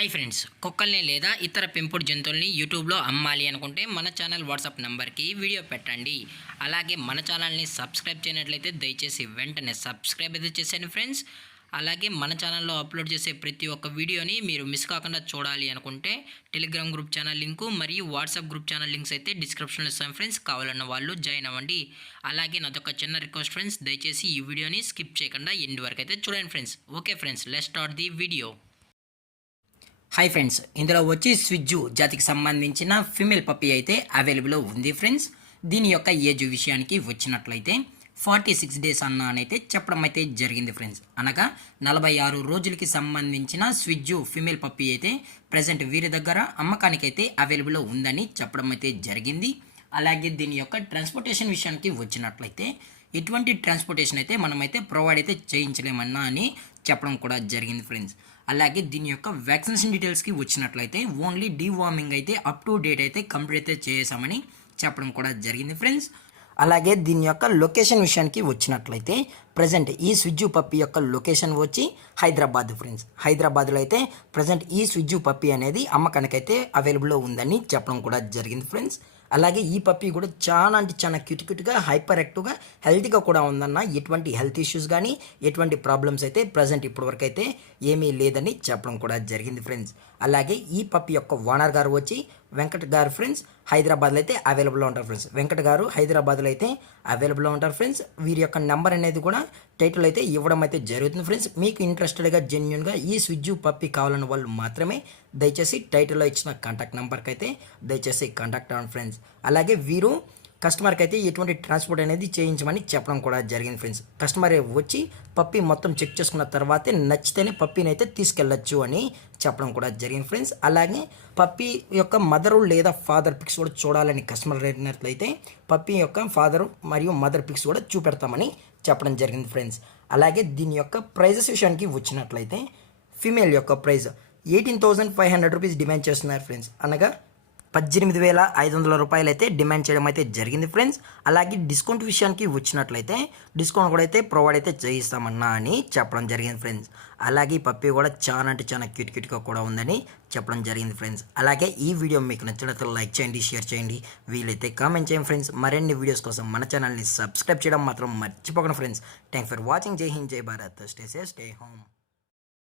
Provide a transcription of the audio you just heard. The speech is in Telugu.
హాయ్ ఫ్రెండ్స్, కుక్కల్ని లేదా ఇతర పెంపుడు జంతువుల్ని యూట్యూబ్లో అమ్మాలి అనుకుంటే మన ఛానల్ వాట్సాప్ నెంబర్కి వీడియో పెట్టండి. అలాగే మన ఛానల్ని సబ్స్క్రైబ్ చేయనట్లయితే దయచేసి వెంటనే సబ్స్క్రైబ్ అయితే చేసేయండి ఫ్రెండ్స్. అలాగే మన ఛానల్లో అప్లోడ్ చేసే ప్రతి ఒక్క వీడియోని మీరు మిస్ కాకుండా చూడాలి అనుకుంటే టెలిగ్రామ్ గ్రూప్ ఛానల్ లింకు మరియు వాట్సాప్ గ్రూప్ ఛానల్ లింక్స్ అయితే డిస్క్రిప్షన్లో ఇస్తాను ఫ్రెండ్స్. కావాలన్న వాళ్ళు జాయిన్ అవ్వండి. అలాగే నాదొక చిన్న రిక్వెస్ట్ ఫ్రెండ్స్, దయచేసి ఈ వీడియోని స్కిప్ చేయకుండా ఎండ్ వరకు అయితే చూడండి friends. Okay friends, let's start the video. Hi friends, ఇందులో వచ్చి స్విజ్జు జాతికి సంబంధించిన ఫీమేల్ పప్పీ అయితే అవైలబుల్లో ఉంది ఫ్రెండ్స్. దీని యొక్క ఏజ్ విషయానికి వచ్చినట్లయితే 46 డేస్ అయితే చెప్పడం అయితే జరిగింది ఫ్రెండ్స్. అనగా 46 రోజులకి సంబంధించిన స్విజ్జు ఫీమేల్ పప్పీ అయితే ప్రజెంట్ వీరి దగ్గర అమ్మకానికి అయితే అవైలబుల్లో ఉందని చెప్పడం అయితే జరిగింది. అలాగే దీని యొక్క ట్రాన్స్పోర్టేషన్ విషయానికి వచ్చినట్లయితే ఎటువంటి ట్రాన్స్పోర్టేషన్ అయితే మనమైతే ప్రొవైడ్ అయితే చేయించలేమన్నా అని చెప్పడం కూడా జరిగింది ఫ్రెండ్స్. అలాగే దీని యొక్క వ్యాక్సినేషన్ డీటెయిల్స్కి వచ్చినట్లయితే ఓన్లీ డీవార్మింగ్ అయితే అప్ టు డేట్ అయితే కంప్లీట్ అయితే చేసామని చెప్పడం కూడా జరిగింది ఫ్రెండ్స్. అలాగే దీని యొక్క లొకేషన్ విషయానికి వచ్చినట్లయితే ప్రజెంట్ ఈ స్విజ్జు పప్పీ యొక్క లొకేషన్ వచ్చి హైదరాబాద్ ఫ్రెండ్స్. హైదరాబాద్లో అయితే ప్రజెంట్ ఈ స్విజ్జు పప్పీ అనేది అమ్మకానికైతే అవైలబుల్లో ఉందని చెప్పడం కూడా జరిగింది ఫ్రెండ్స్. అలాగే ఈ పప్పీ కూడా చాలా అంటే చాలా క్యూట్గా హైపర్ యాక్టివ్గా హెల్తీగా కూడా ఉందన్న. ఎటువంటి హెల్త్ ఇష్యూస్ కానీ ఎటువంటి ప్రాబ్లమ్స్ అయితే ప్రజెంట్ ఇప్పటివరకు అయితే ఏమీ లేదని చెప్పడం కూడా జరిగింది ఫ్రెండ్స్. అలాగే ఈ పప్పీ యొక్క ఓనర్ గారు వచ్చి వెంకట్ గారు ఫ్రెండ్స్. హైదరాబాద్లో అయితే అవైలబుల్లో ఉంటారు ఫ్రెండ్స్. వెంకట్ గారు హైదరాబాద్లో అయితే అవైలబుల్లో ఉంటారు ఫ్రెండ్స్. వీరి యొక్క నెంబర్ అనేది కూడా టైటిల్ అయితే ఇవ్వడం అయితే జరుగుతుంది ఫ్రెండ్స్. మీకు ఇంట్రెస్టెడ్గా జెన్యున్గా ఈ స్విజ్జు పప్పీ కావాలన్న వాళ్ళు మాత్రమే దయచేసి టైటిల్లో ఇచ్చిన కాంటాక్ట్ నెంబర్కి అయితే దయచేసి కాంటాక్ట్ అవ్వండి ఫ్రెండ్స్. అలాగే వీరు కస్టమర్కి అయితే ఎటువంటి ట్రాన్స్పోర్ట్ అనేది చేయించమని చెప్పడం కూడా జరిగింది ఫ్రెండ్స్. కస్టమర్ వచ్చి పప్పీ మొత్తం చెక్ చేసుకున్న తర్వాతే నచ్చితేనే పప్పీని అయితే తీసుకెళ్ళచ్చు అని చెప్పడం కూడా జరిగింది ఫ్రెండ్స్. అలాగే పప్పీ యొక్క మదరు లేదా ఫాదర్ పిక్స్ కూడా చూడాలని కస్టమర్ అడిగినట్లయితే పప్పీ యొక్క ఫాదరు మరియు మదర్ పిక్స్ కూడా చూపెడతామని చెప్పడం జరిగింది ఫ్రెండ్స్. అలాగే దీని యొక్క ప్రైజెస్ విషయానికి వచ్చినట్లయితే ఫీమేల్ యొక్క ప్రైజ్ 18,500 రూపీస్ డిమాండ్ చేస్తున్నారు ఫ్రెండ్స్. అనగా 18,500 రూపాయలు అయితే డిమాండ్ చేయడం అయితే జరిగింది ఫ్రెండ్స్. అలాగే డిస్కౌంట్ విషయానికి వచ్చినట్లయితే డిస్కౌంట్ కూడా అయితే ప్రొవైడ్ అయితే చేయిస్తామన్నా అని చెప్పడం జరిగింది ఫ్రెండ్స్. అలాగే ఈ పప్పీ కూడా చాలా అంటే చాలా క్యూట్గా కూడా ఉందని చెప్పడం జరిగింది ఫ్రెండ్స్. అలాగే ఈ వీడియో మీకు నచ్చినట్లయితే లైక్ చేయండి, షేర్ చేయండి, వీలైతే కామెంట్ చేయండి ఫ్రెండ్స్. మరిన్ని వీడియోస్ కోసం మన ఛానల్ని సబ్స్క్రైబ్ చేయడం మాత్రం మర్చిపోకండి ఫ్రెండ్స్. Thanks for watching. జై హింద్, జై Bharat. Stay safe, stay home.